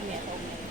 面都没